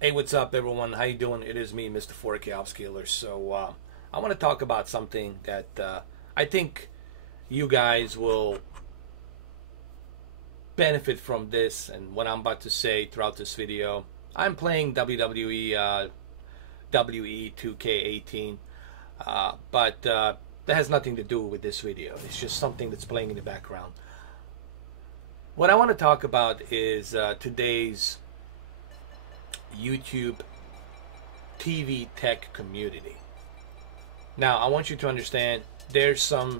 Hey, what's up, everyone? How you doing? It is me, Mr. 4K Upscaler. So I want to talk about something that I think you guys will benefit from this and what I'm about to say throughout this video. I'm playing WWE WE 2K18, but that has nothing to do with this video. It's just something that's playing in the background. What I want to talk about is today's YouTube TV tech community. Now, I want you to understand there's a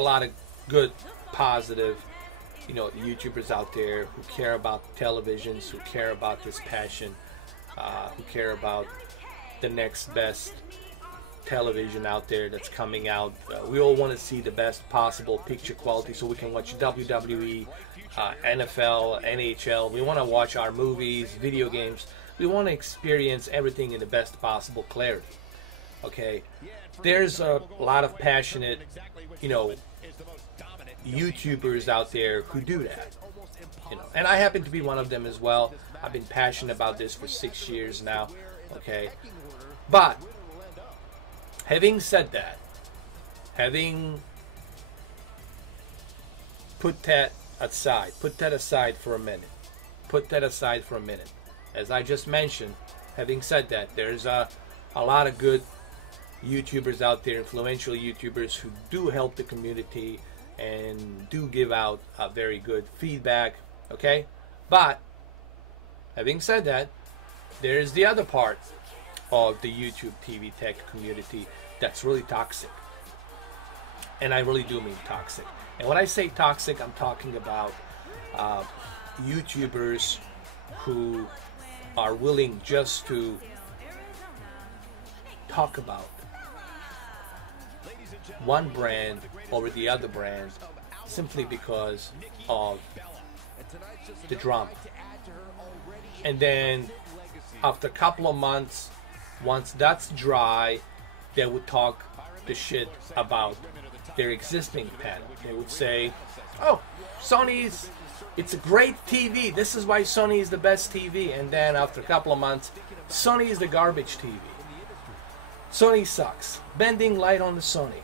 lot of good, positive, YouTubers out there who care about televisions, who care about this passion, who care about the next best television out there that's coming out. We all want to see the best possible picture quality so we can watch WWE, NFL, NHL. We want to watch our movies, video games. We want to experience everything in the best possible clarity. Okay, there's a lot of passionate, YouTubers out there who do that. And I happen to be one of them as well. I've been passionate about this for 6 years now. Okay, but having said that, having put that aside for a minute. As I just mentioned, having said that, there's a lot of good YouTubers out there, influential YouTubers who do help the community and do give out very good feedback, okay? But, having said that, there's the other part of the YouTube TV tech community that's really toxic. And I really do mean toxic. And when I say toxic, I'm talking about YouTubers who are willing just to talk about one brand over the other brand simply because of the drama. And then after a couple of months, once that's dry, they would talk the shit about their existing panel. They would say, oh, it's a great TV. This is why Sony is the best TV. And then after a couple of months, Sony is the garbage TV. Sony sucks. Bending light on the Sony.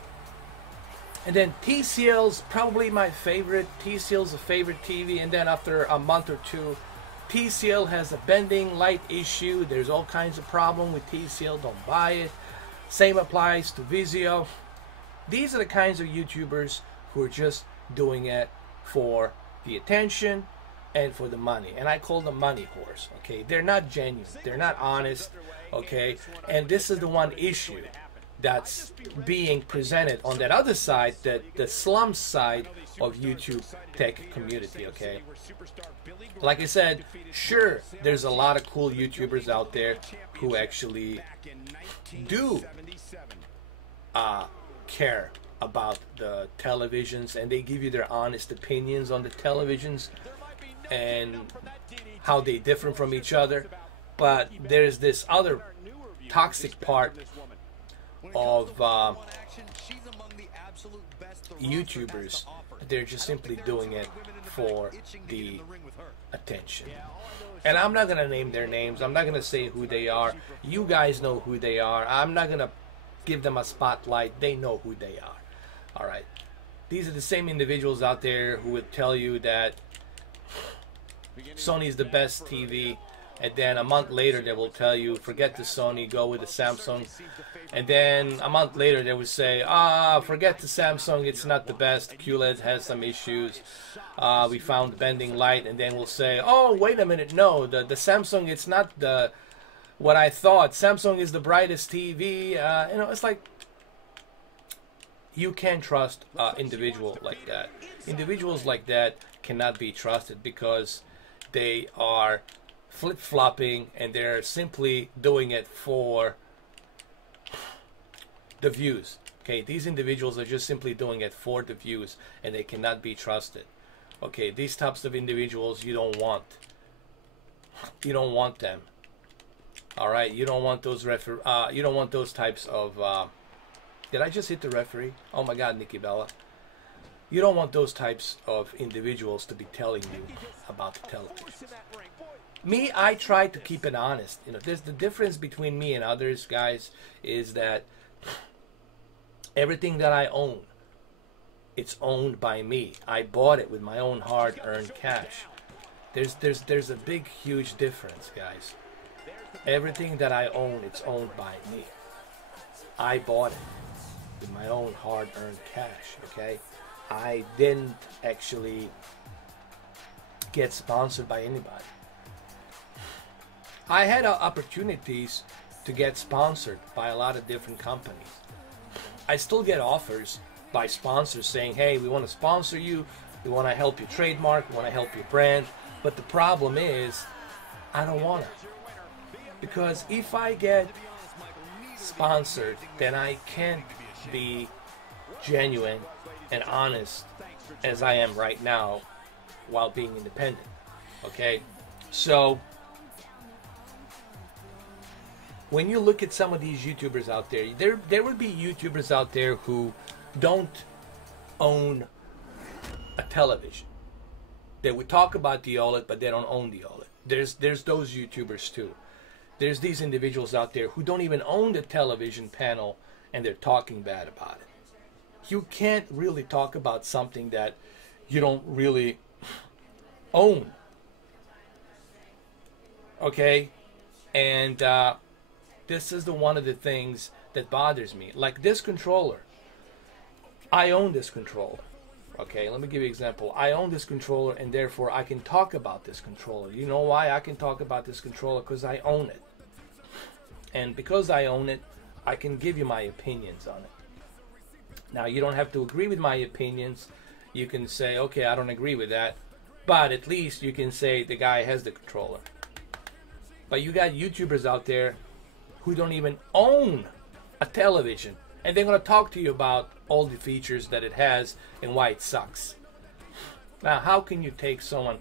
And then TCL's probably my favorite. TCL's a favorite TV. And then after a month or two, TCL has a bending light issue. There's all kinds of problem with TCL. Don't buy it. Same applies to Vizio. These are the kinds of YouTubers who are just doing it for the attention and for the money. And I call them money whores, okay? They're not genuine. They're not honest, okay? And this is the one issue that's being presented on that other side, the slum side of YouTube tech community, okay? Like I said, sure, there's a lot of cool YouTubers out there who actually do care about the televisions, and they give you their honest opinions on the televisions and how they differ from each other. But there's this other toxic part of YouTubers. They're just simply doing it for the attention. And I'm not gonna name their names. I'm not gonna say who they are. You guys know who they are. I'm not gonna give them a spotlight. They know who they are. All right. These are the same individuals out there who would tell you that Sony is the best TV, and then a month later they will tell you forget the Sony, go with the Samsung. And then a month later they would say, forget the Samsung, it's not the best, QLED has some issues, we found bending light. And then we'll say, oh, wait a minute, no, the Samsung, it's not what I thought. Samsung is the brightest TV. It's like, you can't trust individual like that. Individuals like that cannot be trusted because they are flip-flopping and they're simply doing it for the views. Okay, these individuals are just simply doing it for the views, and they cannot be trusted. Okay, these types of individuals you don't want. You don't want them. All right, you don't want those you don't want those types of did I just hit the referee? Oh my God, Nikki Bella. You don't want those types of individuals to be telling you about the television. Me, I try to keep it honest. You know, there's the difference between me and others, guys, is that everything that I own, it's owned by me. I bought it with my own hard-earned cash. There's a big, huge difference, guys. Everything that I own, it's owned by me. I bought it with my own hard-earned cash, okay? I didn't actually get sponsored by anybody. I had opportunities to get sponsored by a lot of different companies. I still get offers by sponsors saying, hey, we want to sponsor you, we want to help you trademark, we want to help your brand. But the problem is, I don't want to. Because if I get sponsored, then I can't be genuine and honest as I am right now while being independent. Okay? So, when you look at some of these YouTubers out there, there would be YouTubers out there who don't own a television. They would talk about the OLED, but they don't own the OLED. There's those YouTubers too. There's these individuals out there who don't even own the television panel, and they're talking bad about it. You can't really talk about something that you don't really own. Okay? And this is one of the things that bothers me. Like this controller. I own this controller. Okay, let me give you an example. I own this controller, and therefore I can talk about this controller. You know why I can talk about this controller? Because I own it. And because I own it, I can give you my opinions on it. Now, you don't have to agree with my opinions. You can say, okay, I don't agree with that. But at least you can say the guy has the controller. But you got YouTubers out there who don't even own a television. And they're going to talk to you about all the features that it has and why it sucks. Now, how can you take someone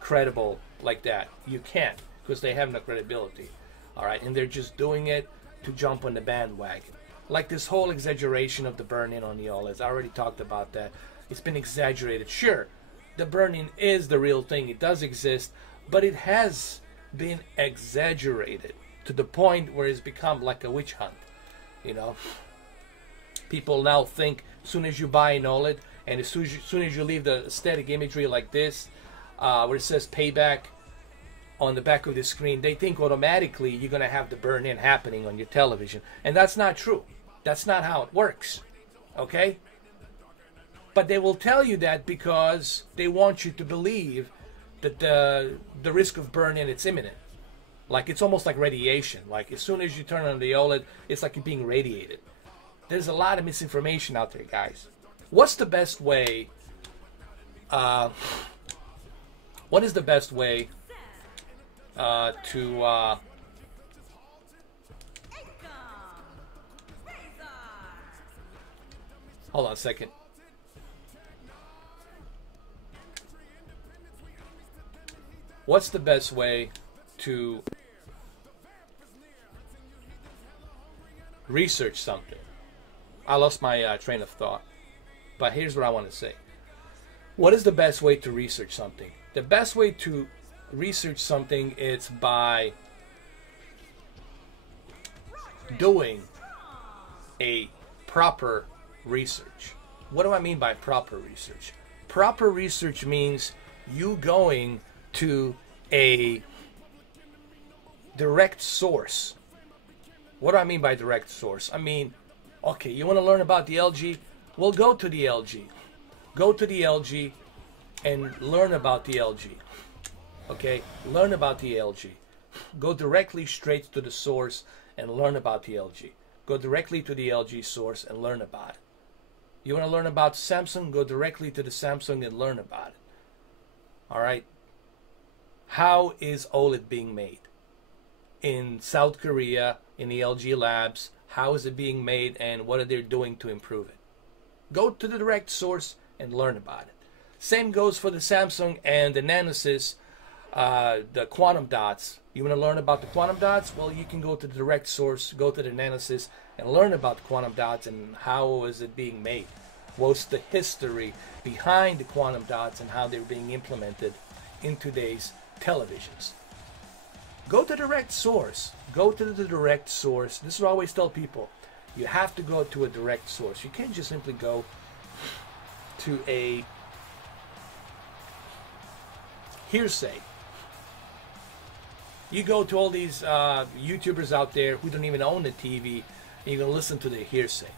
credible like that? You can't, because they have no credibility. All right, and they're just doing it to jump on the bandwagon. Like this whole exaggeration of the burn-in on the OLEDs. I already talked about that. It's been exaggerated. Sure, the burn-in is the real thing. It does exist, but it has been exaggerated to the point where it's become like a witch hunt. You know, people now think as soon as you buy an OLED and as soon as you leave the static imagery like this, where it says payback on the back of the screen, they think automatically you're going to have the burn-in happening on your television. And that's not true. That's not how it works. Okay? But they will tell you that because they want you to believe that the risk of burn-in is imminent. Like it's almost like radiation. Like as soon as you turn on the OLED, it's like you're being radiated. There's a lot of misinformation out there, guys. What's the best way? What is the best way to hold on a second. What's the best way to research something? I lost my train of thought. But here's what I want to say. What is the best way to research something? The best way to research something is by doing a proper research. What do I mean by proper research? Proper research means you going to a direct source. What do I mean by direct source? I mean, okay, you want to learn about the LG? Well, go to the LG. Go to the LG and learn about the LG. Okay, learn about the LG. Go directly straight to the source and learn about the LG. Go directly to the LG source and learn about it. You want to learn about Samsung? Go directly to the Samsung and learn about it. All right. How is OLED being made? In South Korea, in the LG labs, how is it being made and what are they doing to improve it? Go to the direct source and learn about it. Same goes for the Samsung and the Nanosys, the quantum dots. You want to learn about the quantum dots? Well, you can go to the direct source, go to the Nanosys, and learn about the quantum dots and how is it being made. What's the history behind the quantum dots and how they're being implemented in today's televisions. Go to direct source. Go to the direct source. This is what I always tell people. You have to go to a direct source. You can't just simply go to a hearsay. You go to all these YouTubers out there who don't even own the TV, and you're going to listen to their hearsay.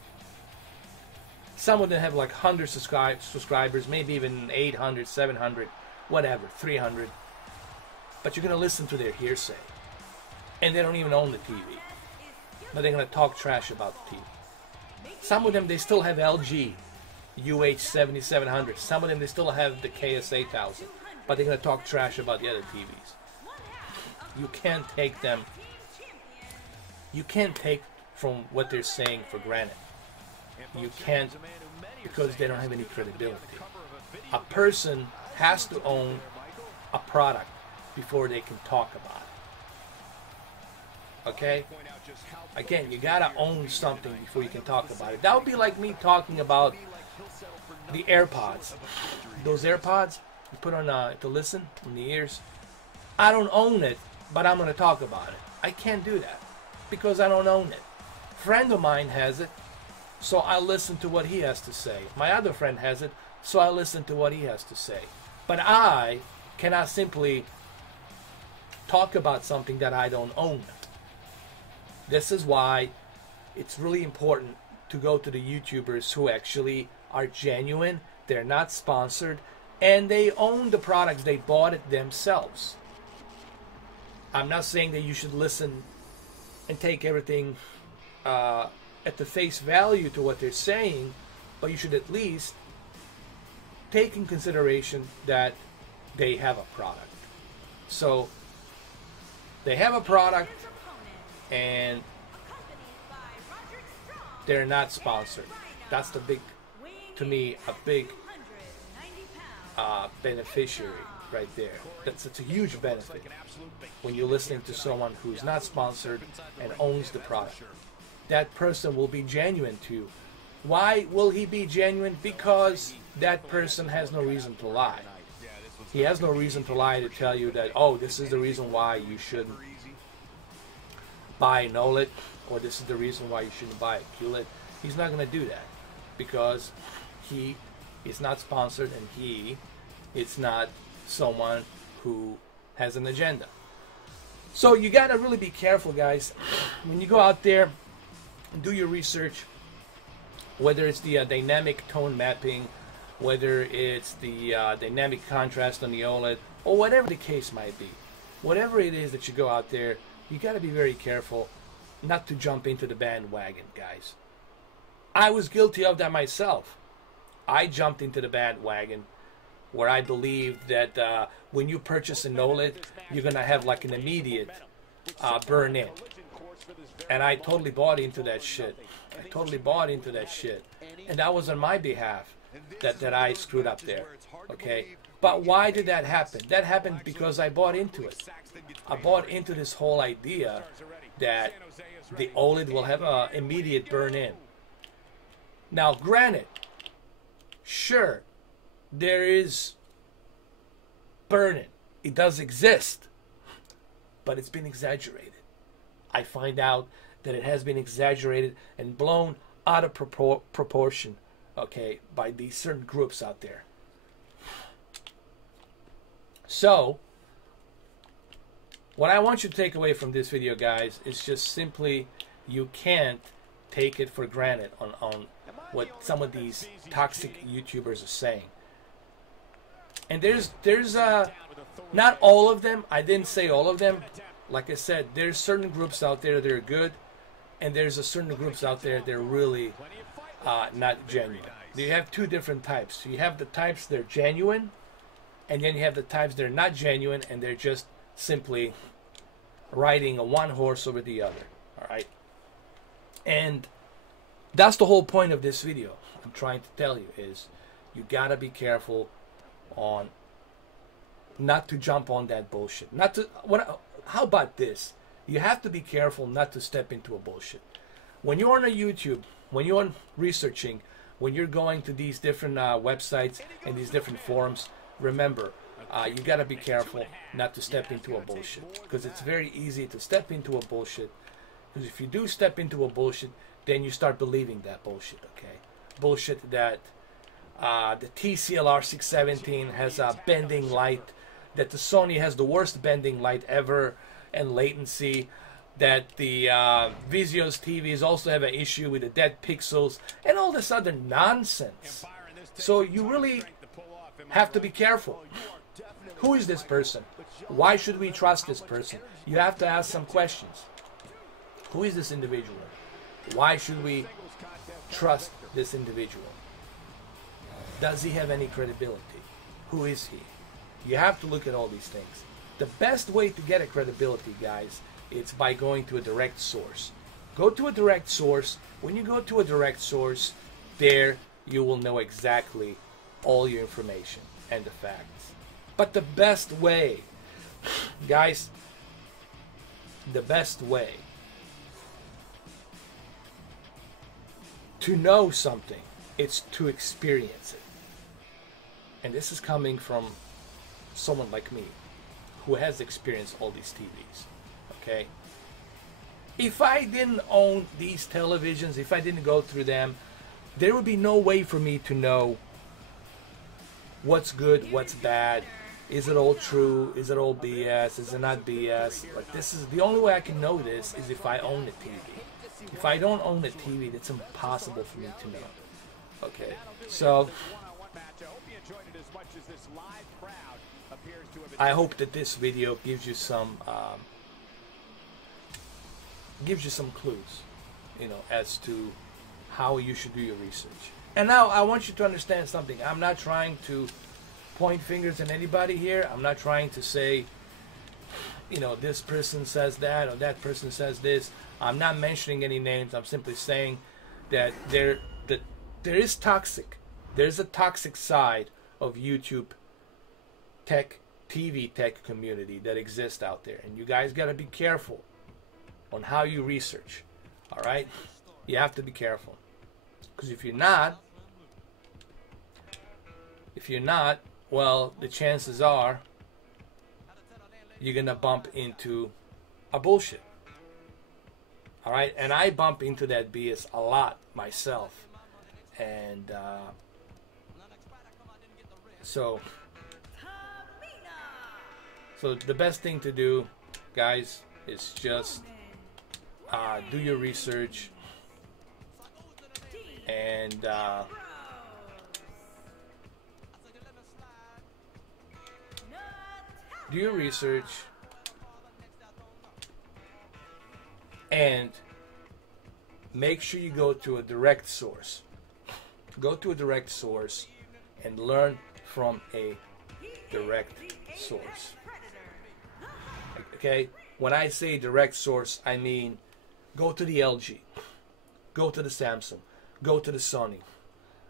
Some of them have like 100 subscribers, maybe even 800, 700, whatever, 300. But you're going to listen to their hearsay. And they don't even own the TV. But they're going to talk trash about the TV. Some of them, they still have LG UH7700. Some of them, they still have the KS8000. But they're going to talk trash about the other TVs. You can't take them. You can't take from what they're saying for granted. You can't, because they don't have any credibility. A person has to own a product before they can talk about it. Okay? Again, you gotta own something before you can talk about it. That would be like me talking about the AirPods. Those AirPods you put on to listen in the ears. I don't own it, but I'm gonna talk about it. I can't do that because I don't own it. A friend of mine has it, so I listen to what he has to say. My other friend has it, so I listen to what he has to say. But I cannot simply talk about something that I don't own. This is why it's really important to go to the YouTubers who actually are genuine, they're not sponsored, and they own the products, they bought it themselves. I'm not saying that you should listen and take everything at the face value to what they're saying, but you should at least take in consideration that they have a product. So they have a product and they're not sponsored. That's the big, to me, a big beneficiary right there. It's a huge benefit when you're listening to someone who's not sponsored and owns the product. That person will be genuine to you. Why will he be genuine? Because that person has no reason to lie. He has no reason to lie to tell you that, oh, this is the reason why you shouldn't buy an OLED, or this is the reason why you shouldn't buy a QLED. He's not going to do that because he is not sponsored and he is not someone who has an agenda. So you got to really be careful, guys. When you go out there and do your research, whether it's the dynamic tone mapping, whether it's the dynamic contrast on the OLED, or whatever the case might be, whatever it is that you go out there, you got to be very careful not to jump into the bandwagon, guys. I was guilty of that myself. I jumped into the bandwagon where I believed that when you purchase an OLED, you're going to have like an immediate burn-in. And I totally bought into that shit. I totally bought into that shit. And that was on my behalf that I screwed up there. Okay? But why did that happen? That happened because I bought into it. I bought into this whole idea that the OLED will have an immediate burn-in. Now, granted, sure, there is burn-in. It does exist, but it's been exaggerated. I find out that it has been exaggerated and blown out of proportion, okay, by these certain groups out there. So, what I want you to take away from this video, guys, is just simply you can't take it for granted on what some of these toxic YouTubers are saying. And there's not all of them. I didn't say all of them. Like I said, there's certain groups out there that are good, and there's a certain groups out there that are really not genuine. You have two different types. You have the types that are genuine, and then you have the types that are not genuine, and they're just simply riding a one horse over the other. All right? And that's the whole point of this video. I'm trying to tell you is you got to be careful on not to jump on that bullshit. Not to how about this? You have to be careful not to step into a bullshit. When you're on a YouTube, when you're researching, when you're going to these different websites and these different forums, remember, you got to be careful not to step into a bullshit, because it's very easy to step into a bullshit. Because if you do step into a bullshit, then you start believing that bullshit. Okay, bullshit that the TCLR 617 has a bending light, that the Sony has the worst bending light ever and latency, that the Vizio's TVs also have an issue with the dead pixels and all this other nonsense. So you really have to be careful. Who is this person? Why should we trust this person? You have to ask some questions. Who is this individual? Why should we trust this individual? Does he have any credibility? Who is he? You have to look at all these things. The best way to get a credibility, guys, it's by going to a direct source. Go to a direct source. When you go to a direct source, there you will know exactly all your information and the facts. But the best way, guys, the best way to know something, it's to experience it. And this is coming from someone like me who has experienced all these TVs. Okay? If I didn't own these televisions, if I didn't go through them, there would be no way for me to know what's good, what's bad. Is it all true? Is it all BS? Is it not BS? Like, this is the only way I can know this is if I own a TV. If I don't own a TV, it's impossible for me to know. Okay, so I hope that this video gives you some clues, you know, as to how you should do your research. And now I want you to understand something. I'm not trying to point fingers at anybody here. I'm not trying to say, you know, this person says that or that person says this. I'm not mentioning any names. I'm simply saying that there is toxic. There's a toxic side of YouTube tech, TV tech community that exists out there, and you guys got to be careful on how you research. All right, you have to be careful, because if you're not, well, the chances are you're gonna bump into a bullshit. All right, and I bump into that BS a lot myself, and so the best thing to do, guys, is just do your research and do your research and make sure you go to a direct source. Go to a direct source and learn from a direct source. Okay? When I say direct source, I mean go to the LG, go to the Samsung, go to the Sony.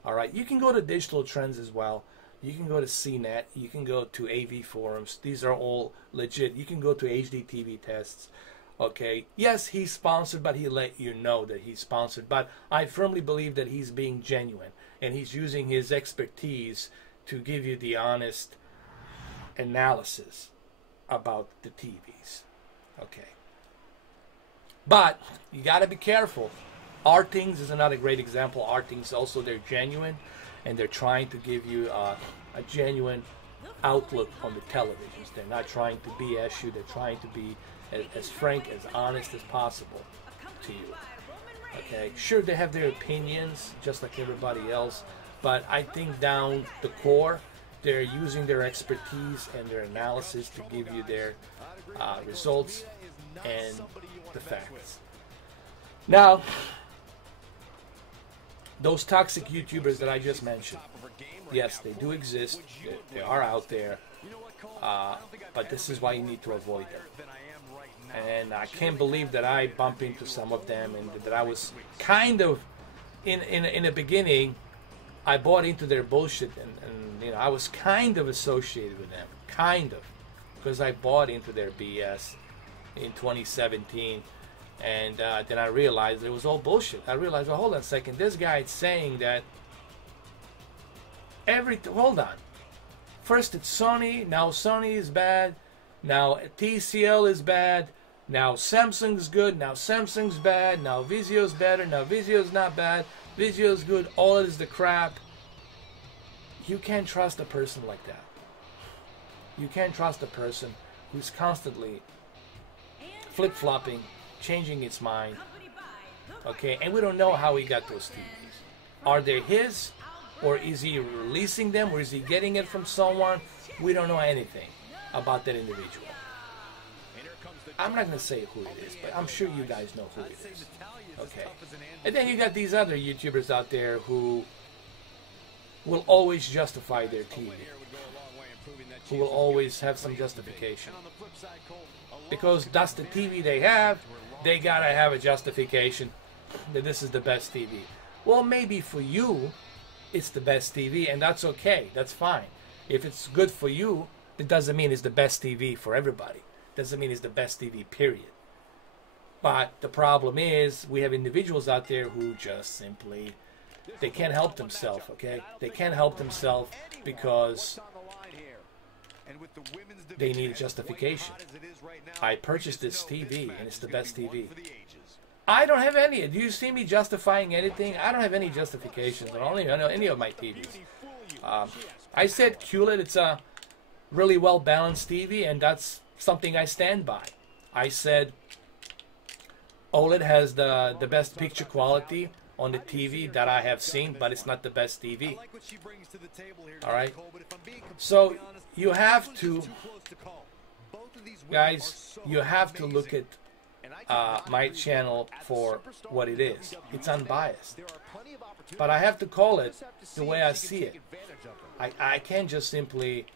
Alright? You can go to Digital Trends as well. You can go to CNET. You can go to AV Forums. These are all legit. You can go to HD TV Tests. Okay, yes, he's sponsored, but he let you know that he's sponsored. But I firmly believe that he's being genuine, and he's using his expertise to give you the honest analysis about the TVs. Okay, but you got to be careful. Artings is another great example. Artings also, they're genuine, and they're trying to give you a genuine outlook on the televisions. They're not trying to BS you. They're trying to be as frank, as honest as possible to you. Okay, sure, they have their opinions just like everybody else, but I think down the core, they're using their expertise and their analysis to give you their results and the facts. Now, those toxic YouTubers that I just mentioned, yes, they do exist. They are out there, but this is why you need to avoid them. And I can't believe that I bumped into some of them, and that I was kind of, in the beginning, I bought into their bullshit, and you know, I was kind of associated with them, kind of, because I bought into their BS in 2017, and then I realized it was all bullshit. I realized, well, hold on a second, this guy is saying that hold on, First it's Sony, now Sony is bad, now TCL is bad, now Samsung's good, now Samsung's bad, now Vizio's better, now Vizio's not bad, Vizio's good, all it is the crap. You can't trust a person like that. You can't trust a person who's constantly flip-flopping, changing its mind. Okay, and we don't know how he got those TVs. Are they his? Or is he releasing them? Or is he getting it from someone? We don't know anything about that individual. I'm not going to say who it is, but I'm sure you guys know who it is. Okay. And then you got these other YouTubers out there who will always justify their TV. Who will always have some justification. Because that's the TV they have, they got to have a justification that this is the best TV. Well, maybe for you, it's the best TV, and that's okay. That's fine. If it's good for you, it doesn't mean it's the best TV for everybody. It doesn't mean it's the best TV, period. But the problem is, we have individuals out there who just simply, they can't help themselves, okay? They can't help themselves because they need a justification. I purchased this TV, and it's the best TV. I don't have any. Do you see me justifying anything? I don't have any justifications on any of my TVs. I said QLED, it's a really well-balanced TV, and that's something I stand by. I said OLED has the best picture quality on the TV that I have seen, but it's not the best TV. Alright? So, you have to, guys, you have to look at my channel for what it is. It's unbiased. But I have to call it the way I see it. I can't just simply,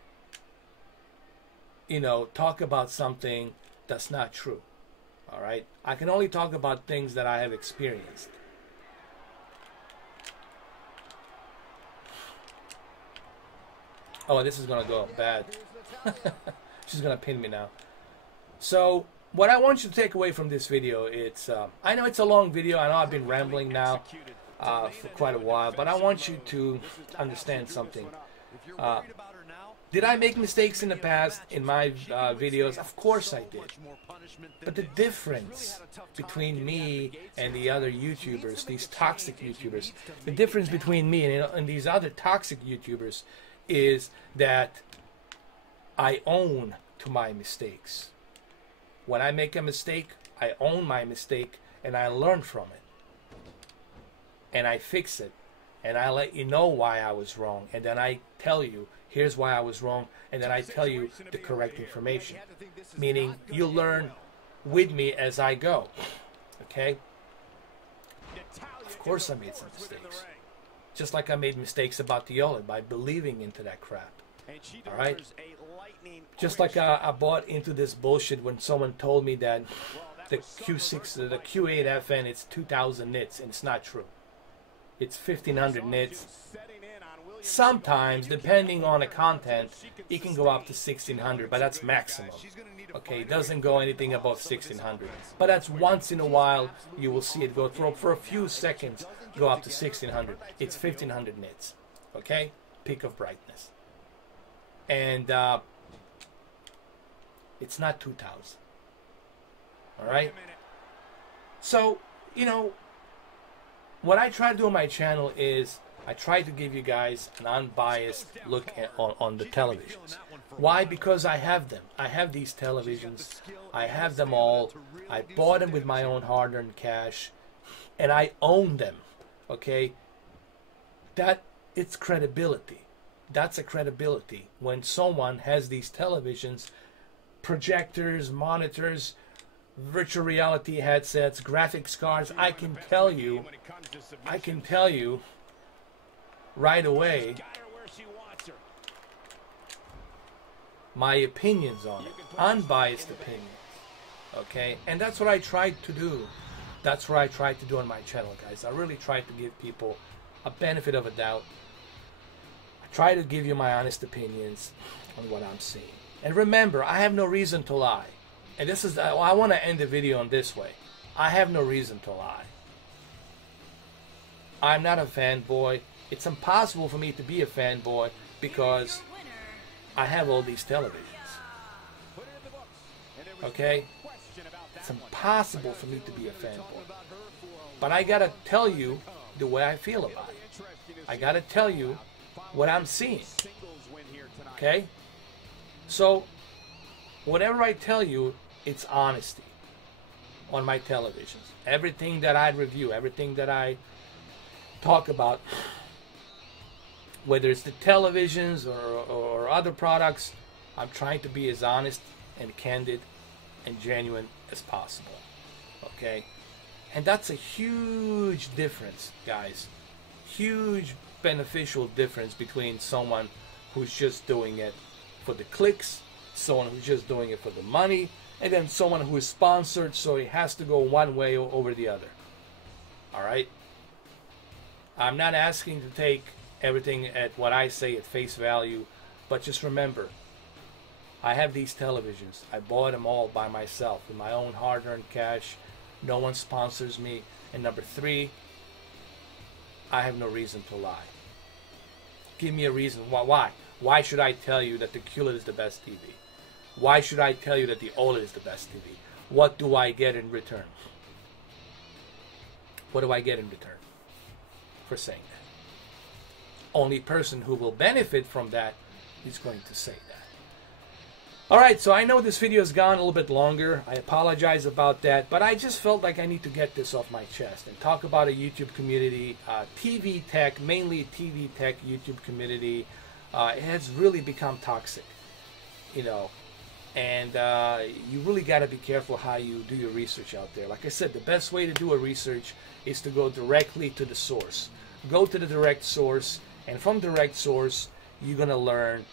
you know, talk about something that's not true. Alright? I can only talk about things that I have experienced. Oh, this is going to go bad. She's going to pin me now. So, what I want you to take away from this video, it's, I know it's a long video. I know I've been rambling now for quite a while, but I want you to understand something. Did I make mistakes in the past in my videos? Of course I did. But the difference between me and the other YouTubers, these toxic YouTubers, the difference between me and these other toxic YouTubers is that I own to my mistakes. When I make a mistake, I own my mistake and I learn from it. And I fix it. And I let you know why I was wrong. And then I tell you, here's why I was wrong. And then I tell you the correct information. Meaning, you learn with me as I go. Okay? Of course I made some mistakes. Just like I made mistakes about the OLED by believing into that crap. Alright? Just like I bought into this bullshit when someone told me that the Q6, the Q8 FN, it's 2000 nits, and it's not true. It's 1500 nits. Sometimes, depending on the content, it can go up to 1600, but that's maximum. Okay, it doesn't go anything above 1600. But that's once in a while you will see it go for a few seconds, go up to 1600. It's 1500 nits. Okay, peak of brightness. And it's not 2000. Alright? So, you know, what I try to do on my channel is I try to give you guys an unbiased look on the televisions. Why? Because I have them. I have these televisions. I have them all. I bought them with my own hard-earned cash. And I own them. Okay? It's credibility. That's a credibility. When someone has these televisions, projectors, monitors, virtual reality headsets, graphics cards, I can tell you right away my opinions on it, unbiased opinions. Okay, and that's what I tried to do. That's what I tried to do on my channel, guys. I really tried to give people a benefit of a doubt. I try to give you my honest opinions on what I'm seeing. And remember, I have no reason to lie. And this is, I want to end the video on this way. I have no reason to lie. I'm not a fanboy. It's impossible for me to be a fanboy because I have all these televisions. Okay? It's impossible for me to be a fanboy. But I gotta tell you the way I feel about it. I gotta tell you what I'm seeing. Okay? So, whatever I tell you, it's honesty on my televisions. Everything that I review, everything that I talk about, whether it's the televisions or other products, I'm trying to be as honest and candid and genuine as possible. Okay? And that's a huge difference, guys. Huge beneficial difference between someone who's just doing it for the clicks, someone who's just doing it for the money, and then someone who is sponsored, so it has to go one way over the other. All right? I'm not asking to take everything at what I say at face value, but just remember, I have these televisions. I bought them all by myself with my own hard-earned cash. No one sponsors me. And number 3, I have no reason to lie. Give me a reason. Why? Why should I tell you that the QLED is the best TV? Why should I tell you that the OLED is the best TV? What do I get in return? What do I get in return for saying that? Only person who will benefit from that is going to say that. Alright, so I know this video has gone a little bit longer. I apologize about that, but I just felt like I need to get this off my chest and talk about a YouTube community, TV tech, mainly TV tech YouTube community. It has really become toxic, you know, and you really got to be careful how you do your research out there. Like I said, the best way to do a research is to go directly to the source. Go to the direct source, and from direct source, you're going to learn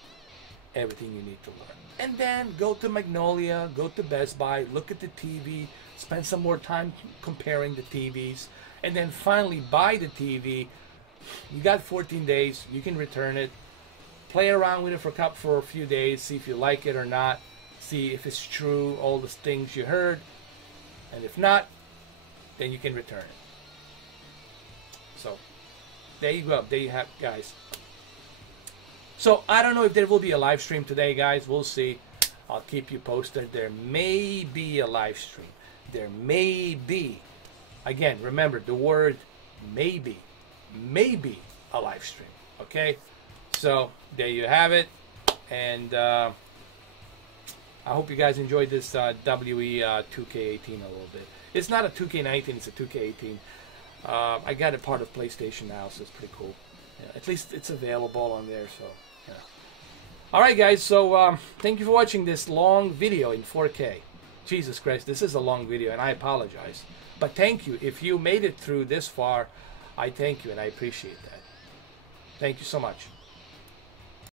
everything you need to learn. And then go to Magnolia, go to Best Buy, look at the TV, spend some more time comparing the TVs, and then finally buy the TV. You got 14 days, you can return it, play around with it for a few days, see if you like it or not, see if it's true, all the things you heard, and if not, then you can return it. So, there you go, there you have, guys. So, I don't know if there will be a live stream today, guys. We'll see. I'll keep you posted. There may be a live stream. There may be. Again, remember the word maybe. Maybe a live stream. Okay? So, there you have it. And I hope you guys enjoyed this WE 2K18 a little bit. It's not a 2K19, it's a 2K18. I got it part of PlayStation Now, so it's pretty cool. Yeah, at least it's available on there, so yeah. Alright guys, so thank you for watching this long video in 4K. Jesus Christ, this is a long video and I apologize. But thank you. If you made it through this far, I thank you and I appreciate that. Thank you so much.